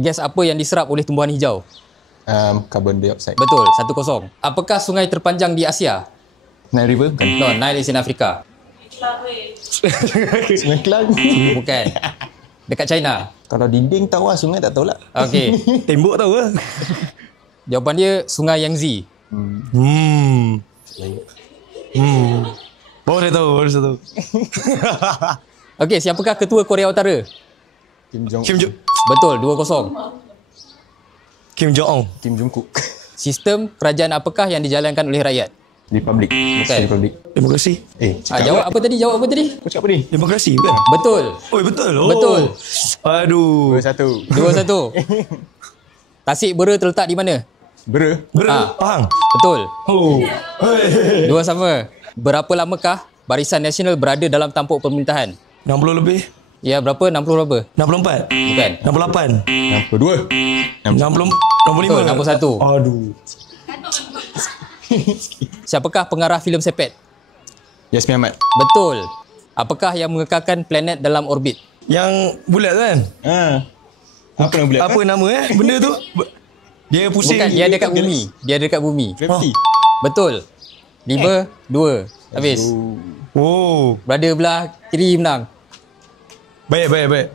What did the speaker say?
Gas apa yang diserap oleh tumbuhan hijau? Carbon dioxide. Betul, 1-0. Apakah sungai terpanjang di Asia? Nile River bukan? No, Nile is in Afrika. Sungai Kelang. Bukan. Dekat China. Kalau dinding tahu lah, sungai tak tahu lah. Okey. Tembok tahu lah. Jawapan dia Sungai Yangtze. Baru saya tahu. Okey, siapakah ketua Korea Utara? Kim Jong Betul, 2-0. Kim Jong-un. Kim Jong Kook. Sistem kerajaan apakah yang dijalankan oleh rakyat? Republic. Bukan. Republic. Demokrasi. Jawab apa tadi? Kau cakap apa ni? Demokrasi bukan? Betul. Oh betul. Betul. Aduh. 2-1. 2-1. Tasik Bera terletak di mana? Bera. Pahang. Betul. Oh. 2 sama. Berapa lamakah Barisan Nasional berada dalam tampuk pemerintahan? 60 lebih. Ya, berapa? 60 berapa? 64. Bukan. 68. 62. 60. 65. Betul, 61. Aduh. Siapakah pengarah filem Sepet? Yasmin Ahmad. Betul. Apakah yang mengekalkan planet dalam orbit? Yang bulat kan? Apa nama bulat? Apa nama benda tu? Dia pusing. Bukan, dia ada kat bumi. Dia ada kat bumi. Gravity. Betul. 5-2. Habis. Oh. Brother belah kiri menang. Baik.